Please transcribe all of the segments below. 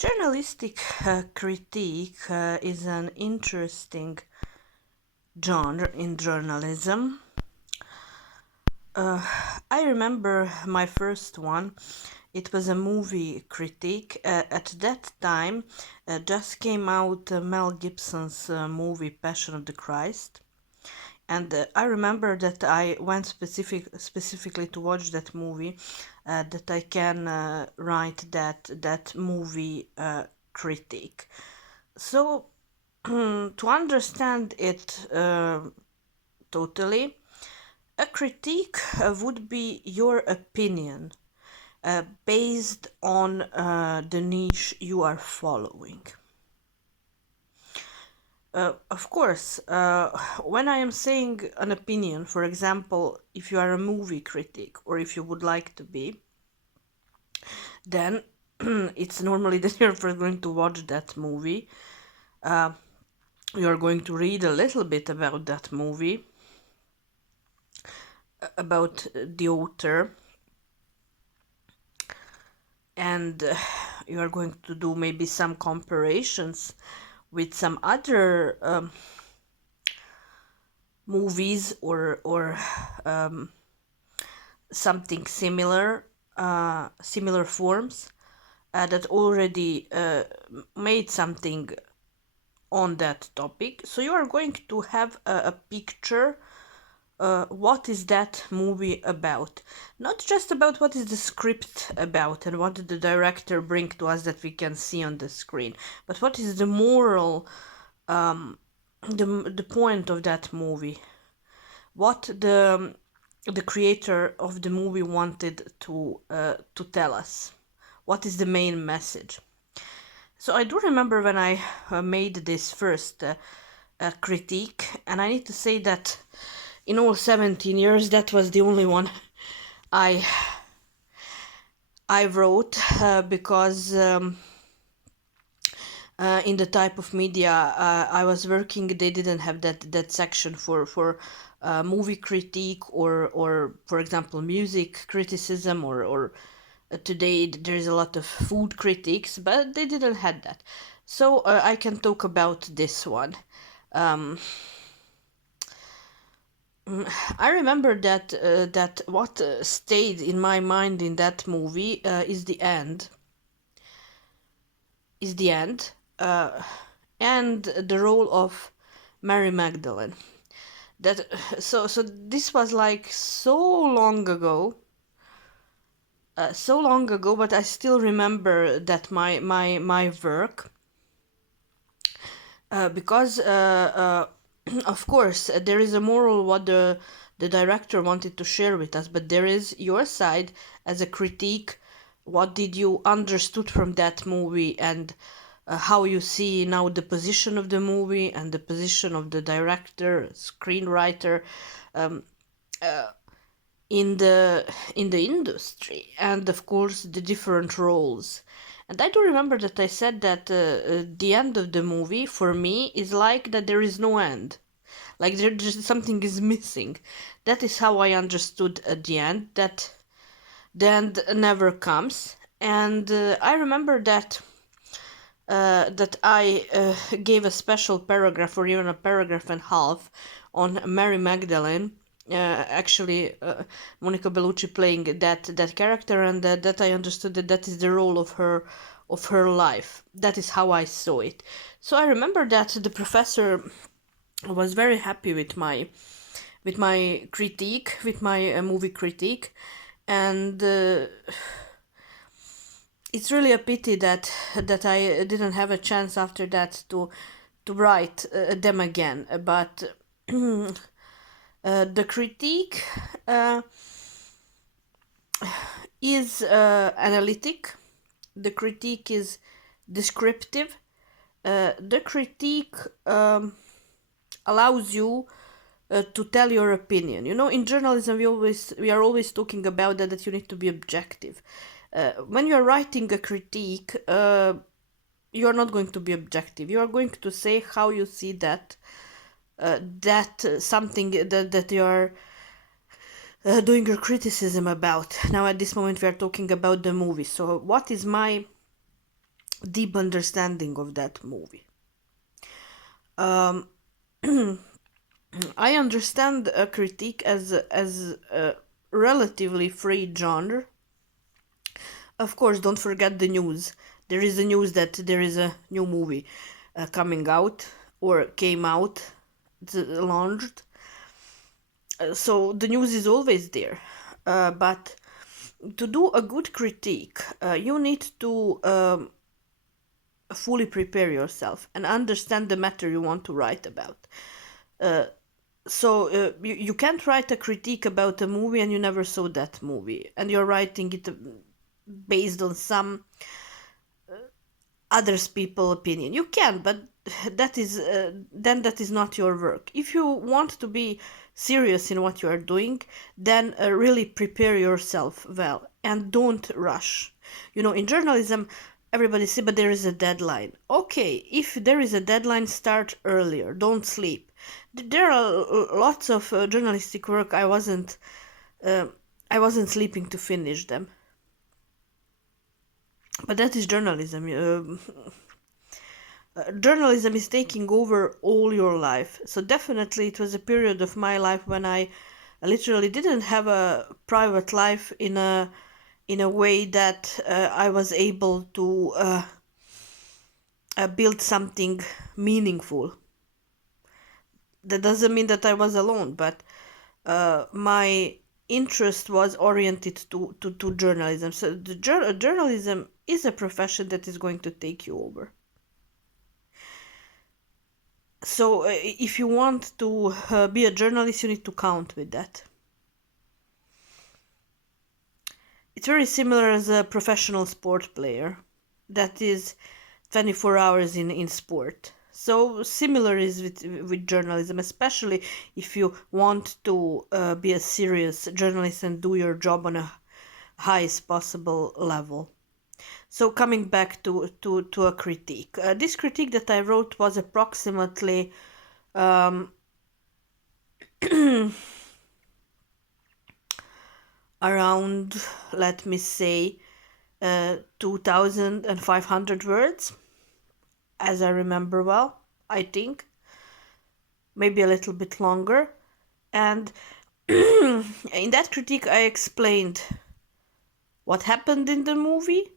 Journalistic critique is an interesting genre in journalism. Uh, I remember my first one. It was a movie critique. At that time, just came out Mel Gibson's movie Passion of the Christ. And I remember that I went specifically to watch that movie, that I can write that movie critique. So to understand it totally, a critique would be your opinion based on the niche you are following. Of course, when I am saying an opinion, for example, if you are a movie critic or if you would like to be, then it's normally that you're first going to watch that movie. You're going to read a little bit about that movie, about the author, and you are going to do maybe some comparisons with some other movies or something similar, similar forms that already made something on that topic. So you are going to have a picture. What is that movie about? Not just about what is the script about and what did the director bring to us that we can see on the screen, but what is the moral, the point of that movie, what the creator of the movie wanted to tell us, what is the main message. So I do remember when I made this first critique, and I need to say that in all 17 years that was the only one I wrote because in the type of media I was working, they didn't have that section for movie critique or for example music criticism or today there's a lot of food critiques, but they didn't have that. So I can talk about this one. I remember that what stayed in my mind in that movie is the end. And the role of Mary Magdalene. That so this was like so long ago, but I still remember that my work, because of course there is a moral what the director wanted to share with us, but there is your side as a critique. What did you understood from that movie, and how you see now the position of the movie and the position of the director, screenwriter, in the industry, and of course the different roles. And I do remember that I said that the end of the movie for me is like that there is no end, like there just something is missing. That is how I understood at the end, that the end never comes. And I remember that that I gave a special paragraph or even a paragraph and a half on Mary Magdalene. Actually, Monica Bellucci playing that character, and that I understood that is the role of her life. That is how I saw it. So I remember that the professor was very happy with my critique, with my movie critique, and it's really a pity that I didn't have a chance after that to write them again. But the critique is analytic. The critique is descriptive. The critique allows you to tell your opinion. You know, in journalism, we are always talking about that you need to be objective. When you are writing a critique, you are not going to be objective. You are going to say how you see that something that you are doing your criticism about. Now at this moment we are talking about the movie. So what is my deep understanding of that movie. Um, I understand a critique as a relatively free genre. Of course, don't forget the news. There is a news that there is a new movie coming out or came out, launched. So the news is always there. But to do a good critique, you need to fully prepare yourself and understand the matter you want to write about. You can't write a critique about a movie and you never saw that movie, and you're writing it based on some others people opinion. You can, but that is then that is not your work. If you want to be serious in what you are doing, then really prepare yourself well and don't rush. In journalism, everybody say, but there is a deadline. Okay, if there is a deadline, start earlier, don't sleep. There are lots of journalistic work uh, I wasn't sleeping to finish them, but that is journalism. Journalism is taking over all your life. So definitely it was a period of my life when I literally didn't have a private life in a way that I was able to build something meaningful. That doesn't mean that I was alone, but my interest was oriented to journalism. So journalism is a profession that is going to take you over. So if you want to be a journalist, you need to count with that. It's very similar as a professional sport player. That is 24 hours in sport. So similar is with journalism, especially if you want to be a serious journalist and do your job on a highest possible level. So coming back to a critique. This critique that I wrote was approximately around, let me say, 2,500 words, as I remember well, I think. Maybe a little bit longer. And in that critique, I explained what happened in the movie,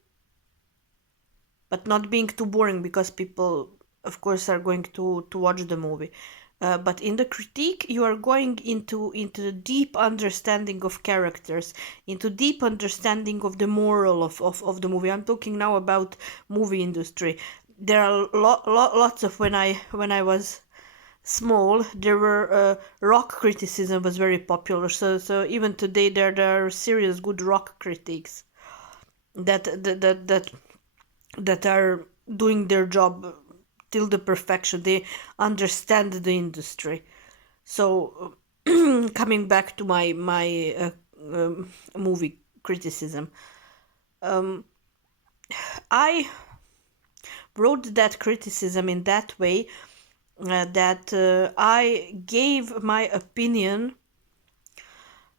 but not being too boring because people, of course, are going to watch the movie. But in the critique, you are going into the deep understanding of characters, into deep understanding of the moral of the movie. I'm talking now about movie industry. There are lots of when I was small, there were rock criticism was very popular. So even today there are serious good rock critics that are doing their job till the perfection. They understand the industry. So coming back to my movie criticism, I wrote that criticism in that way that I gave my opinion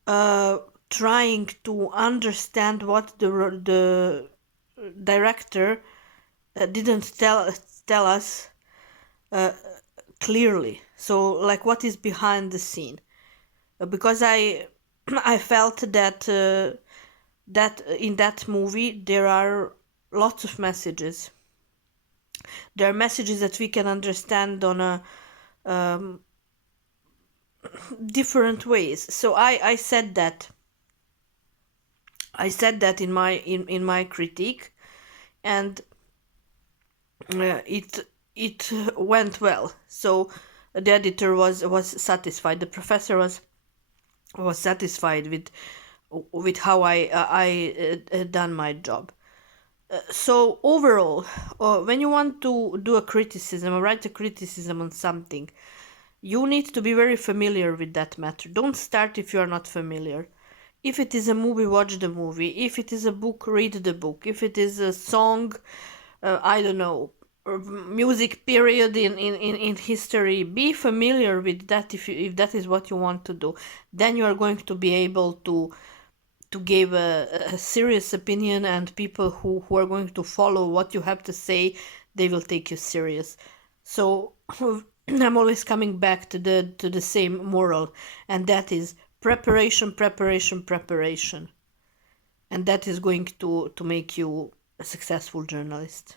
trying to understand what the director didn't tell us clearly. So like what is behind the scene, because I I felt that in that movie there are lots of messages. There are messages that we can understand on a different ways. So I said that in my critique, and it went well. So the editor was satisfied. The professor was satisfied with how I done my job. So overall, when you want to do a criticism or write a criticism on something, you need to be very familiar with that matter. Don't start if you are not familiar. If it is a movie, watch the movie. If it is a book, read the book. If it is a song, I don't know, music period in history, be familiar with that if that is what you want to do. Then you are going to be able to to give a serious opinion, and people who are going to follow what you have to say, they will take you serious. So I'm always coming back to the same moral, and that is preparation, preparation, preparation. And that is going to make you a successful journalist.